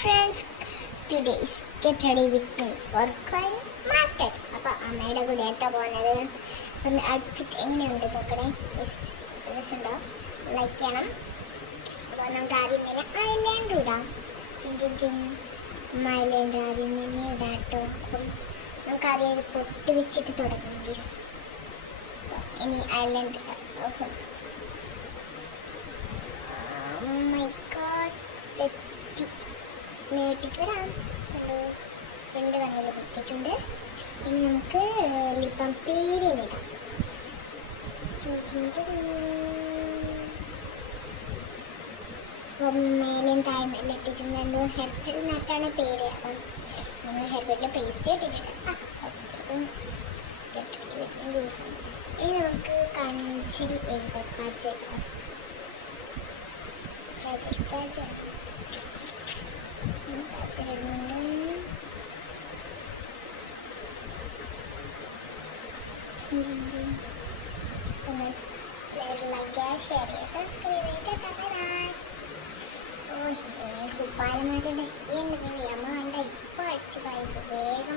Friends, today's get ready with me for coin market. അപ്പോൾ അമ്മയുടെ കൂടെ ആയിട്ടോ പോകുന്നത്. അപ്പം ഔട്ട്ഫിറ്റ് എങ്ങനെയുണ്ട് നോക്കണേ. ഡ്രസ്സുണ്ടോ ലൈക്ക് ചെയ്യണം. അപ്പോൾ നമുക്ക് ആദ്യം തന്നെ ഐലൈനർ ഇടാം. ചിൻ ചിൻ ചിൻ ഐലൈനർ ആദ്യം തന്നെ ഇടാം കേട്ടോ. അപ്പം നമുക്ക് ആദ്യം ഒരു പൊട്ട് വെച്ചിട്ട് തുടങ്ങാം ഗീസ്. ഇനി ഐലൈനർ നേട്ടിട്ട് വരാം. രണ്ട് കണ്ണിൽ പൊട്ടിയിട്ടുണ്ട്. ഇനി നമുക്ക് ലിപ്പം പേരിനിടാം. അപ്പം മേലും തായ്മേലും ഇട്ടിട്ടുണ്ട്. എന്തോ ഹെഡ്ബെഡിനകത്താണ് പേര്. അപ്പം നമ്മൾ ഹെഡ്ബെഡിൽ പേസ്റ്റ് ഇട്ടിട്ടുണ്ട്. ഇനി നമുക്ക് കഞ്ചിൽ എഴുതാം. കാജൽ കാജൽ കാജൽ ഇടുന്നുണ്ട്. ലൈക്ക് ഷെയർ ചെയ്യുക, സബ്സ്ക്രൈബ് ചെയ്യുക. Bye bye. ഓ, എനിക്ക് കുപ്പായം മാറ്റണ്ടേ. എന്തെങ്കിലും അമ്മ കണ്ട ഇപ്പോൾ അടിച്ചു പോയി വേഗം.